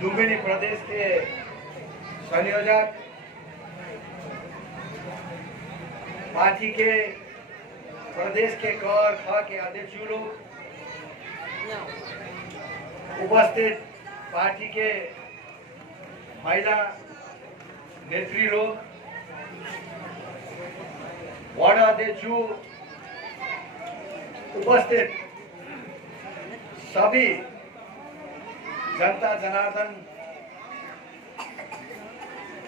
लुम्बिनी प्रदेश के संयोजक, पार्टी के प्रदेश के क और ख के अध्यक्ष लोग, उपस्थित पार्टी के महिला नेत्री लोग, वार्ड अध्यक्ष, उपस्थित सभी जनता जनार्दन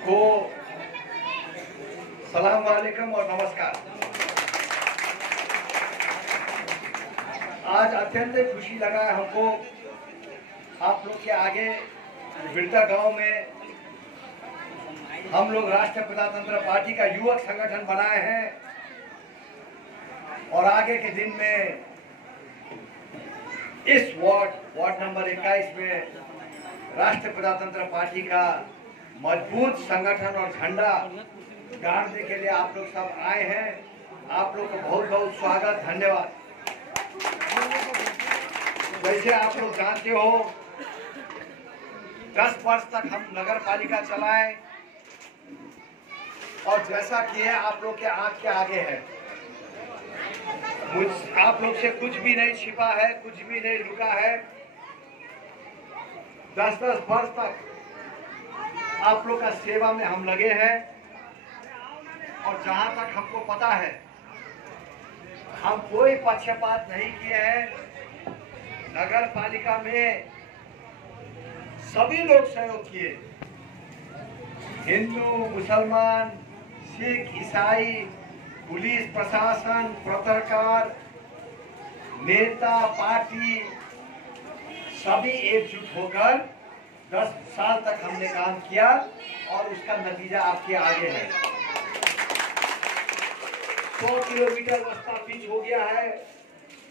को सलाम वालेकुम और नमस्कार। आज अत्यंत खुशी लगा है हमको आप लोग के आगे बिरता गांव में हम लोग राष्ट्रीय प्रजातंत्र पार्टी का युवक संगठन बनाए हैं और आगे के दिन में इस वार्ड नंबर 21 में राष्ट्रीय प्रजातंत्र पार्टी का मजबूत संगठन और झंडा गाड़ने के लिए आप लोग सब आए हैं। आप लोग को बहुत बहुत स्वागत, धन्यवाद। वैसे आप लोग जानते हो 10 वर्ष तक हम नगर पालिका चलाए और जैसा किए आप लोग के आंख के आगे है। आप लोग से कुछ भी नहीं छिपा है, कुछ भी नहीं लुका है। 10-10 वर्ष तक आप लोग का सेवा में हम लगे हैं और जहां तक हमको पता है हम कोई पक्षपात नहीं किए हैं। नगर पालिका में सभी लोग सहयोग किए, हिंदू, मुसलमान, सिख, ईसाई, पुलिस प्रशासन, पत्रकार, नेता, पार्टी, सभी एकजुट होकर 10 साल तक हमने काम किया और उसका नतीजा आपके आगे है। 100 किलोमीटर रास्ता पिच हो गया है,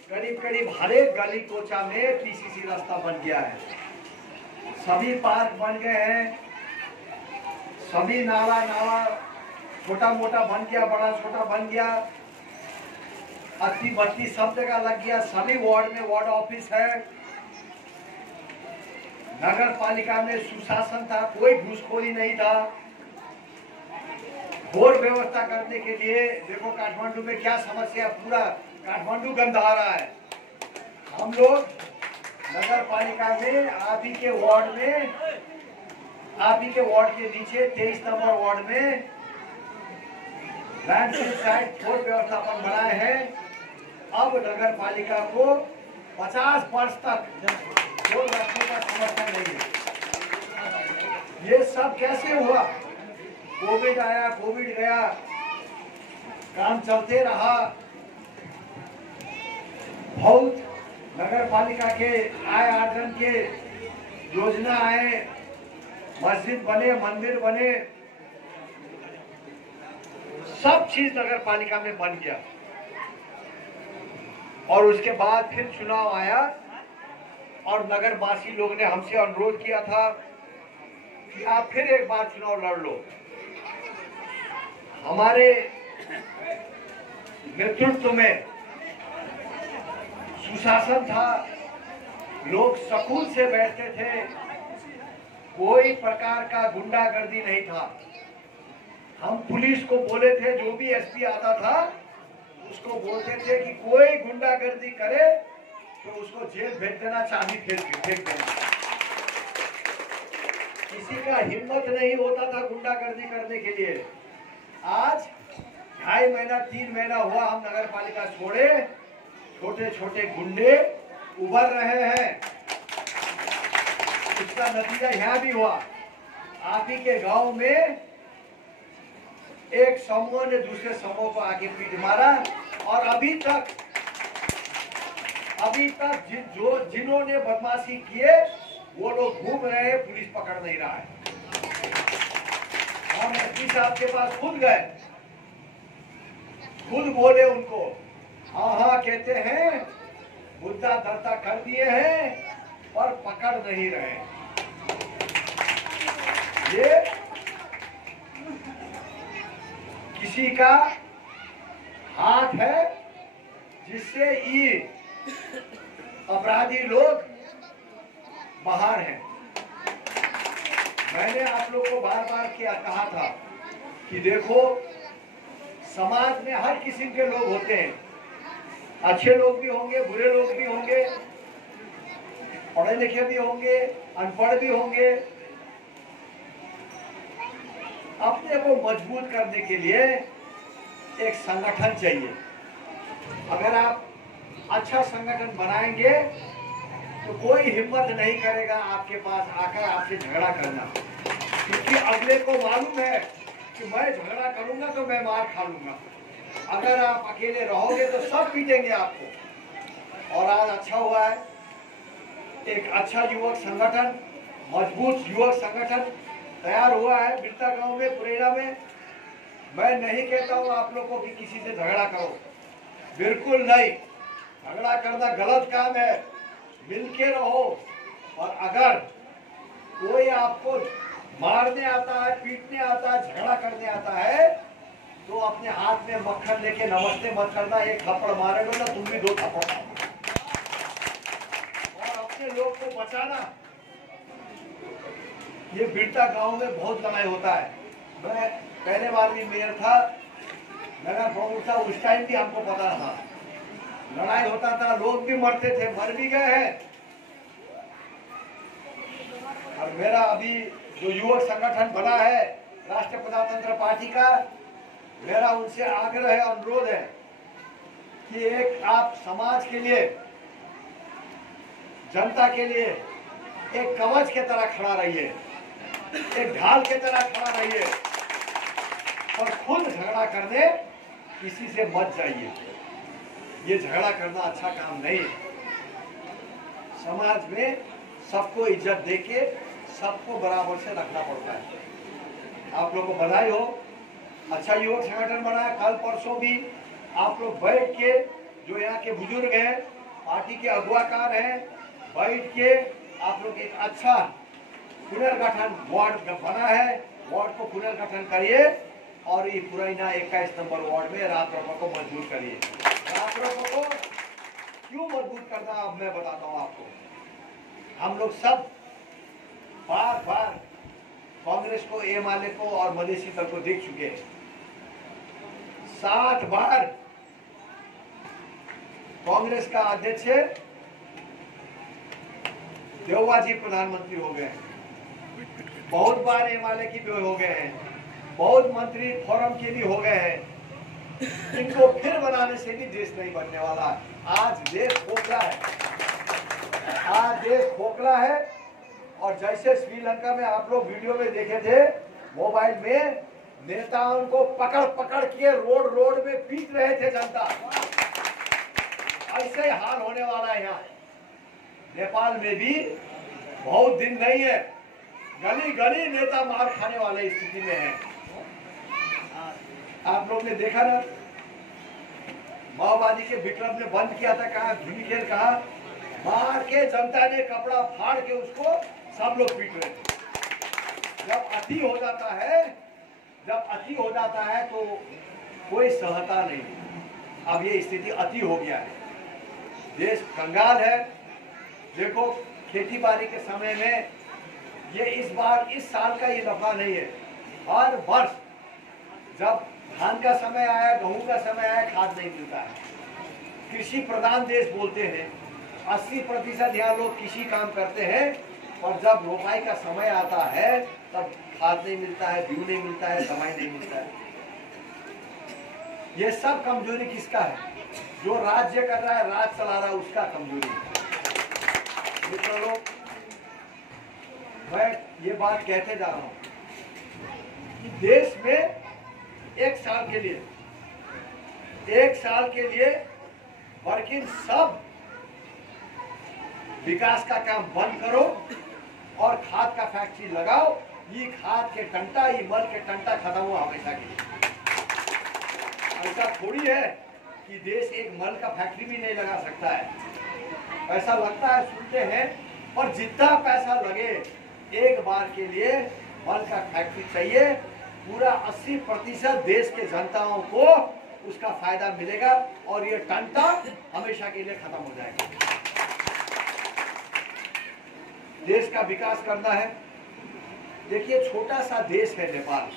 करीब करीब हर एक गली कोचा में पीसीसी रास्ता बन गया है, सभी पार्क बन गए हैं, सभी नाला छोटा मोटा बन गया, बड़ा छोटा बन गया, अत्ती बत्ती सब जगह लग गया। सभी वार्ड में वार्ड ऑफिस है। नगर पालिका में सुशासन था, कोई घूसखोरी नहीं था। बोर्ड व्यवस्था करने के लिए देखो काठमांडू में क्या समस्या, पूरा काठमांडू गंदा रहा है। हम लोग नगर पालिका में आप ही के वार्ड के नीचे 23 नंबर वार्ड में लैंडफिल साइट बोर्ड व्यवस्थापन बनाए हैं। अब नगर पालिका को 50 वर्ष तक बोर्ड रखने का समर्थन नहीं है। ये सब कैसे हुआ? कोविड आया, कोविड गया, काम चलते रहा। बहुत नगर पालिका के आय आर्जन के योजना आए, मस्जिद बने, मंदिर बने, सब चीज नगर पालिका में बन गया। और उसके बाद फिर चुनाव आया और नगर वासी लोग ने हमसे अनुरोध किया था कि आप फिर एक बार चुनाव लड़ लो। हमारे नेतृत्व में सुशासन था, लोग सुकून से बैठते थे, कोई प्रकार का गुंडागर्दी नहीं था। हम पुलिस को बोले थे, जो भी एसपी आता था उसको बोलते थे कि कोई गुंडागर्दी करे तो उसको जेल भेज देना, चाबी फेंक देना। किसी का हिम्मत नहीं होता था गुंडागर्दी करने के लिए। आज 2.5 महीना 3 महीना हुआ हम नगर पालिका छोड़े, छोटे छोटे गुंडे उभर रहे हैं। इसका नतीजा यहाँ भी हुआ। आप ही के गांव में एक समूह ने दूसरे समूह को आके पीट मारा और अभी तक जिन्होंने बदमाशी किए वो लोग घूम रहे हैं, पुलिस पकड़ नहीं रहा है। हम एसपी साहब के पास खुद गए, खुद बोले उनको, हाँ कहते हैं, मुद्दा दर्ता कर दिए हैं पर पकड़ नहीं रहे। ये किसी का हाथ है जिससे ये अपराधी लोग बाहर हैं। मैंने आप लोग को बार बार क्या कहा था कि देखो, समाज में हर किस्म के लोग होते हैं, अच्छे लोग भी होंगे, बुरे लोग भी होंगे, पढ़े लिखे भी होंगे, अनपढ़ भी होंगे। अपने को मजबूत करने के लिए एक संगठन चाहिए। अगर आप अच्छा संगठन बनाएंगे तो कोई हिम्मत नहीं करेगा आपके पास आकर आपसे झगड़ा करना, क्योंकि अगले को मालूम है कि मैं झगड़ा करूंगा तो मैं मार खा लूंगा। अगर आप अकेले रहोगे तो सब पीटेंगे आपको। और आज अच्छा हुआ है, एक अच्छा युवक संगठन, मजबूत युवक संगठन तैयार हुआ है बिरता गांव में, पुरेना में। मैं नहीं कहता हूं आप लोगों को कि किसी से झगड़ा करो, बिल्कुल नहीं। झगड़ा करना गलत काम है, मिलके रहो। और अगर कोई आपको मारने आता है, पीटने आता है, झगड़ा करने आता है, तो अपने हाथ में मक्खन लेके नमस्ते मत करना, एक थप्पड़ मारेगा ना तुम भी 2 थप्पड़ मारोगे। और अपने लोग को बचाना। ये बिरता गांव में बहुत लड़ाई होता है। मैं पहले बार भी मेयर था, नगर प्रमुख था, उस टाइम भी हमको पता था लड़ाई होता था, लोग भी मरते थे, मर भी गए हैं। और मेरा अभी जो युवक संगठन बना है राष्ट्रीय प्रजातंत्र पार्टी का, मेरा उनसे आग्रह है, अनुरोध है कि एक आप समाज के लिए, जनता के लिए एक कवच के तरह खड़ा रहिए, एक ढाल के तरह खड़ा रहिए, और खुद झगड़ा करने किसी से मत जाइए। ये झगड़ा करना अच्छा काम नहीं है। समाज में सबको इज्जत देके सबको बराबर से रखना पड़ता है। आप लोगों को बधाई हो, अच्छा युवक संगठन बना है। कल परसों भी आप लोग बैठ के, जो यहाँ के बुजुर्ग हैं, पार्टी के अगुवाकार हैं, बैठ के आप लोग एक अच्छा पुनर्गठन वार्ड बना है, वार्ड को पुनर्गठन करिए और ये पुराना 21 नंबर वार्ड में राजरोपा को मजबूत करिए। राजरोपा को क्यों मजबूत करना अब मैं बताता हूँ आपको। हम लोग सब बार बार कांग्रेस को, एमआलए को और मधेसी दल को देख चुके हैं। 60 बार कांग्रेस का अध्यक्ष देववा जी प्रधानमंत्री हो गए हैं, बहुत बार एमआलए की भी हो गए हैं, बहुत मंत्री फोरम के भी हो गए हैं। इनको फिर बनाने से भी देश नहीं बनने वाला। आज देश खोखला है, आज देश खोखला है। और जैसे श्रीलंका में आप लोग वीडियो में देखे थे मोबाइल में, नेताओं को पकड़ पकड़ के रोड रोड में पीट रहे थे जनता, ऐसे हाल होने वाला है। यहाँ नेपाल में भी बहुत दिन नहीं है, गली गली नेता मार खाने वाले स्थिति में है। आप लोग ने देखा ना, माओवादी के विक्रम ने बंद किया था, कहा भूमिकेल, कहा मार के जनता ने कपड़ा फाड़ के उसको सब लोग पीट रहे थे। जब अति हो जाता है, जब अति हो जाता है तो कोई सहता नहीं। अब ये स्थिति अति हो गया है, देश कंगाल है। देखो खेती बाड़ी के समय में ये इस बार, इस साल का ये दफा नहीं है, हर वर्ष जब धान का समय आया, गेहूं का समय आया, खाद नहीं मिलता है। कृषि प्रधान देश बोलते हैं, 80% यहाँ लोग कृषि काम करते हैं, और जब रोपाई का समय आता है तब खाद नहीं मिलता है, बीज नहीं मिलता है, दवाई नहीं मिलता है। ये सब कमजोरी किसका है? जो राज्य कर रहा है, राज चला रहा है, उसका कमजोरी है। मित्रों लोग, मैं ये बात कहते जा रहा हूं कि देश में एक साल के लिए वर्किंग सब विकास का काम बंद करो और खाद का फैक्ट्री लगाओ। ये खाद के टंटा, ये मल के टंटा खत्म हुआ हमेशा के लिए। ऐसा थोड़ी है कि देश एक मल का फैक्ट्री भी नहीं लगा सकता है। पैसा लगता है, सुनते हैं, पर जितना पैसा लगे एक बार के लिए मल का फैक्ट्री चाहिए, पूरा 80% देश के जनताओं को उसका फायदा मिलेगा और ये टंटा हमेशा के लिए खत्म हो जाएगा। देश का विकास करना है, देखिए छोटा सा देश है नेपाल,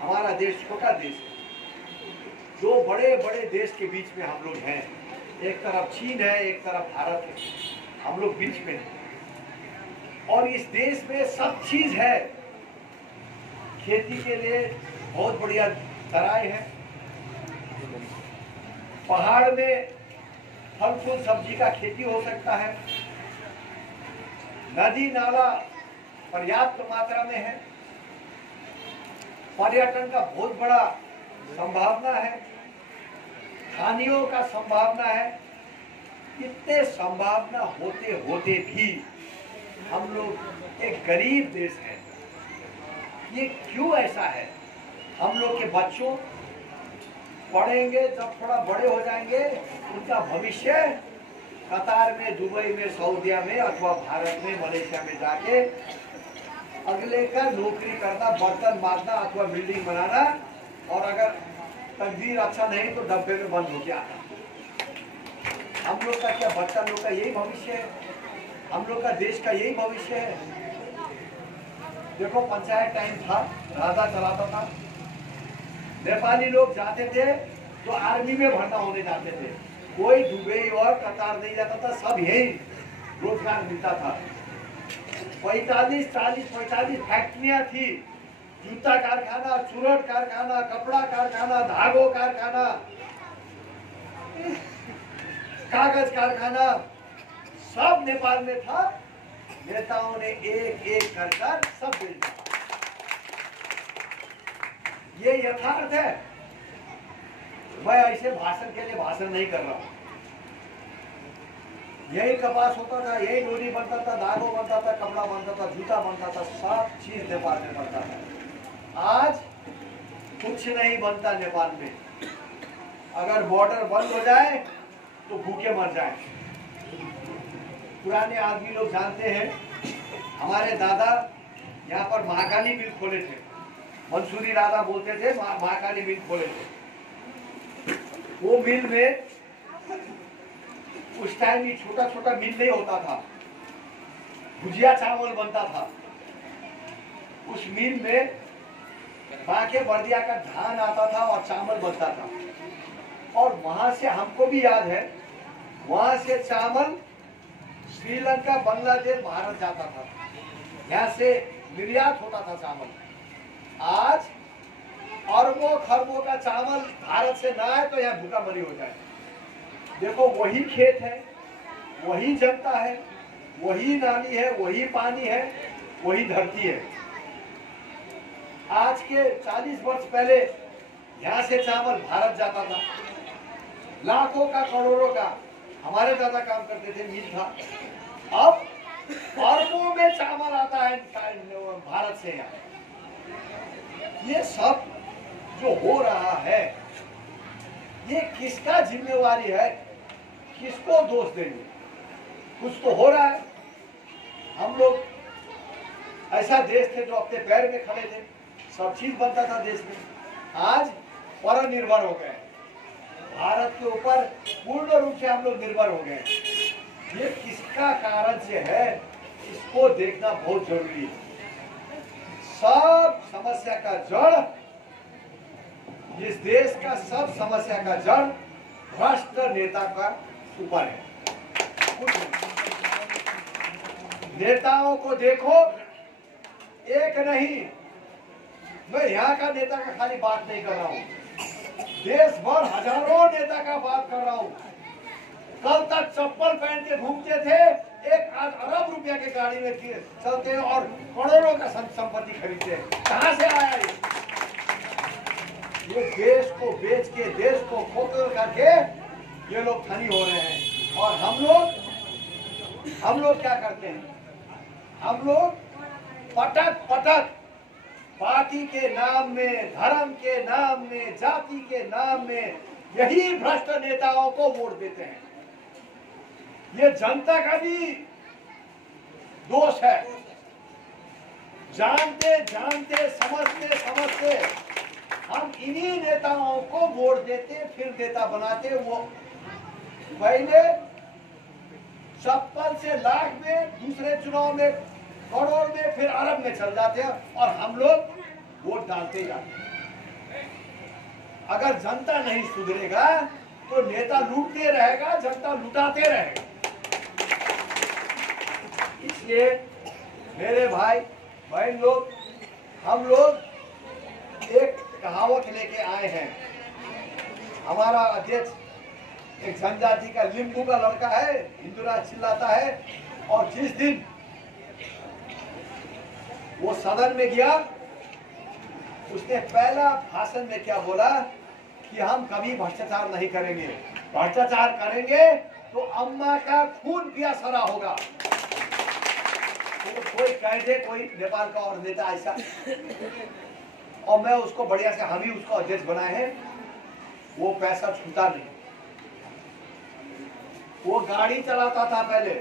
हमारा देश छोटा देश है। दो बड़े बड़े देश के बीच में हम लोग हैं, एक तरफ चीन है, एक तरफ भारत है, हम लोग बीच में हैं। और इस देश में सब चीज है, खेती के लिए बहुत बढ़िया तराई है, पहाड़ में फल फूल सब्जी का खेती हो सकता है, नदी नाला पर्याप्त मात्रा में है, पर्यटन का बहुत बड़ा संभावना है, खानियों का संभावना है। इतने संभावना होते होते भी हम लोग एक गरीब देश है। ये क्यों ऐसा है? हम लोग के बच्चों पढ़ेंगे, जब थोड़ा बड़े हो जाएंगे, उनका भविष्य कतार में, दुबई में, सऊदिया में अथवा भारत में, मलेशिया में जाके अगले का नौकरी करना, बर्तन मारना अथवा बिल्डिंग बनाना, और अगर तकदीर अच्छा नहीं तो डब्बे में बंद हो गया। हम लोग का क्या, बच्चा लोग का यही भविष्य है? हम लोग का देश का यही भविष्य है? देखो पंचायत टाइम था, राजा चलाता था, नेपाली लोग जाते थे तो आर्मी में भर्ता होने जाते थे, कोई दुबई और कतार नहीं जाता था, सब यही रोजगार मिलता था। 45 फैक्ट्रियां थी, जूता कारखाना, चूरट कारखाना, कपड़ा कारखाना, धागो कारखाना, कागज कारखाना, सब नेपाल में था। नेताओं ने एक एक कर सब बेच दिया। ये यथार्थ है। मैं ऐसे भाषण के लिए भाषण नहीं कर रहा हूं। यही कपास होता था, यही डोरी बनता था, धागो बनता था, कपड़ा बनता था, जूता बनता था, सब चीज नेपाल में बनता था। आज कुछ नहीं बनता नेपाल में। अगर बॉर्डर बंद हो जाए तो भूखे मर जाए। पुराने आदमी लोग जानते हैं, हमारे दादा यहाँ पर महाकाली मिल खोले थे, मंसूरी राजा बोलते थे, महाकाली मिल खोले थे। वो मिल में उस टाइम ये छोटा छोटा मिल नहीं होता था, भुजिया चावल बनता था। उस मिल में बाके बर्दिया का धान आता था और चावल बनता था। और वहां से हमको भी याद है, वहां से चावल श्रीलंका, बांग्लादेश, भारत जाता था। यहाँ से निर्यात होता था चावल। आज अरबों खरबों का चावल भारत से ना आए तो यहाँ भूखा मरी हो जाए। देखो वही खेत है, वही जनता है, वही नाली है, वही पानी है, वही धरती है। आज के 40 वर्ष पहले यहाँ से चावल भारत जाता था, लाखों का, करोड़ों का। हमारे दादा काम करते थे, मिल था। अब अरबों में चावल आता है भारत से यहाँ। ये सब जो हो रहा है, ये किसका जिम्मेवारी है? किसको दोष देंगे? कुछ तो हो रहा है। हम लोग ऐसा देश थे जो अपने पैर में खड़े थे, सब चीज बनता था देश में। आज परनिर्भर हो गए, भारत के ऊपर पूर्ण रूप से हम लोग निर्भर हो गए। ये किसका कारण से है, इसको देखना बहुत जरूरी है। सब समस्या का जड़, इस देश का सब समस्या का जड़ भ्रष्ट नेता का ऊपर है। नेताओं को देखो, एक नहीं, मैं यहाँ का नेता का खाली बात नहीं कर रहा हूँ, देश भर हजारों नेता का बात कर रहा हूँ। कल तक चप्पल पहन के घूमते थे, एक अरब रुपया के गाड़ी में चलते हैं और करोड़ों का संपत्ति खरीदते हैं। कहाँ से आया ये देश को बेच के, देश को खोखल करके ये लोग धनी हो रहे हैं। और हम लोग क्या करते हैं? हम लोग पटक पटक पार्टी के नाम में, धर्म के नाम में, जाति के नाम में यही भ्रष्ट नेताओं को वोट देते हैं। ये जनता का भी दोष है। जानते जानते, समझते समझते हम इन्हीं नेताओं को वोट देते, फिर नेता बनाते। वो पहले चप्पल से लाख में, दूसरे चुनाव में करोड़ में फिर अरब में चल जाते हैं और हम लोग वोट डालते जाते हैं। अगर जनता नहीं सुधरेगा तो नेता लूटते रहेगा, जनता लुटाते रहेगा। इसलिए मेरे भाई बहन लोग, हम लोग एक कहावत लेके आए हैं। हमारा अध्यक्ष एक जनजाति का लिंबू का लड़का है, हिंदुराज चिल्लाता है, और जिस दिन वो सदन में गया उसने पहला भाषण में क्या बोला कि हम कभी भ्रष्टाचार नहीं करेंगे, भ्रष्टाचार करेंगे तो अम्मा का खून पिया सरा होगा। तो कोई कह दे कोई नेपाल का और नेता ऐसा, और मैं उसको बढ़िया से, हम ही उसको अध्यक्ष बनाए हैं, वो पैसा छूता नहीं। वो गाड़ी चलाता था, पहले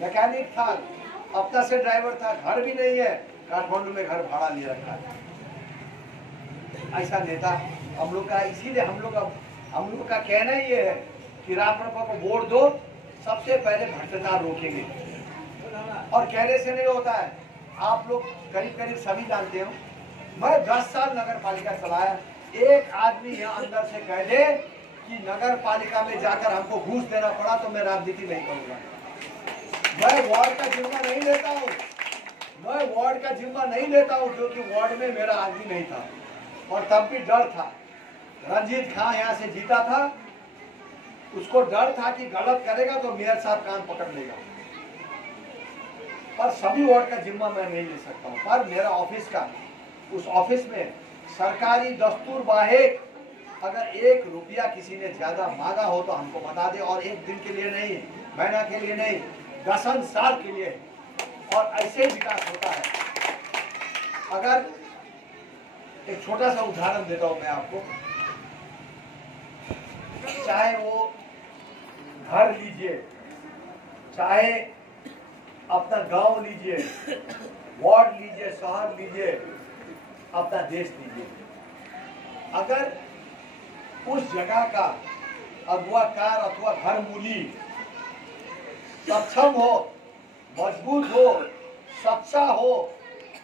मैकेनिक था, अपना से ड्राइवर था, घर भी नहीं है, काठमांडू में घर भाड़ा ले रखा है। ऐसा नेता हम लोग का, इसीलिए हम लोग का कहना ये है कि रामप्रभा को वोट दो, सबसे पहले भ्रष्टाचार रोकेंगे। और कहने से नहीं होता है, आप लोग करीब करीब सभी जानते हो, मैं 10 साल नगर पालिका चलाया। एक आदमी यहाँ अंदर से कह दे कि नगर पालिका में जाकर हमको घूस देना पड़ा तो मैं राजनीति नहीं करूंगा। मैं वार्ड का जिम्मा नहीं लेता हूँ, मैं वार्ड का जिम्मा नहीं लेता हूँ, क्योंकि वार्ड में मेरा आदमी नहीं था और तब भी डर था। रंजीत खान यहाँ से जीता था, उसको डर था कि गलत करेगा तो मेयर साहब कान पकड़ लेगा। पर सभी वार्ड का जिम्मा मैं नहीं ले सकता हूँ, पर मेरा ऑफिस का, उस ऑफिस में सरकारी दस्तूर बाहेक अगर 1 रुपया किसी ने ज्यादा मांगा हो तो हमको बता दे, और 1 दिन के लिए नहीं, महीना के लिए नहीं, 10 साल के लिए, और ऐसे ही विकास होता है। अगर एक छोटा सा उदाहरण देता हूं मैं आपको, चाहे वो घर लीजिए, चाहे अपना गांव लीजिए, वार्ड लीजिए, शहर लीजिए, अपना देश लीजिए, अगर उस जगह का अगुवाकार अथवा घर मूली सक्षम हो, मजबूत हो, सच्चा हो,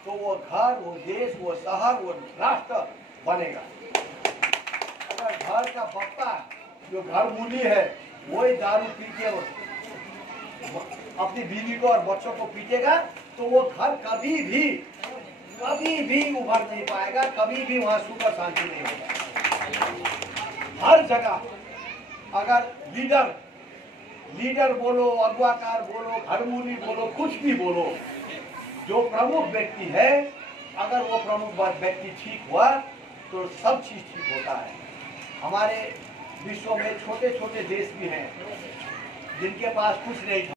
तो वो घर, वो देश, वो शहर, वो राष्ट्र बनेगा। अगर घर का बप्पा जो घर मूली है वही दारू पी के अपनी बीवी को और बच्चों को पीटेगा, तो वो घर कभी भी उभर नहीं पाएगा, कभी भी वहां सुख और शांति नहीं होगा। हर जगह अगर लीडर बोलो, अगुवाकार बोलो, घरमूली बोलो, कुछ भी बोलो, जो प्रमुख व्यक्ति है, अगर वो प्रमुख व्यक्ति ठीक हुआ तो सब चीज ठीक होता है। हमारे विश्व में छोटे छोटे देश भी हैं जिनके पास कुछ नहीं था।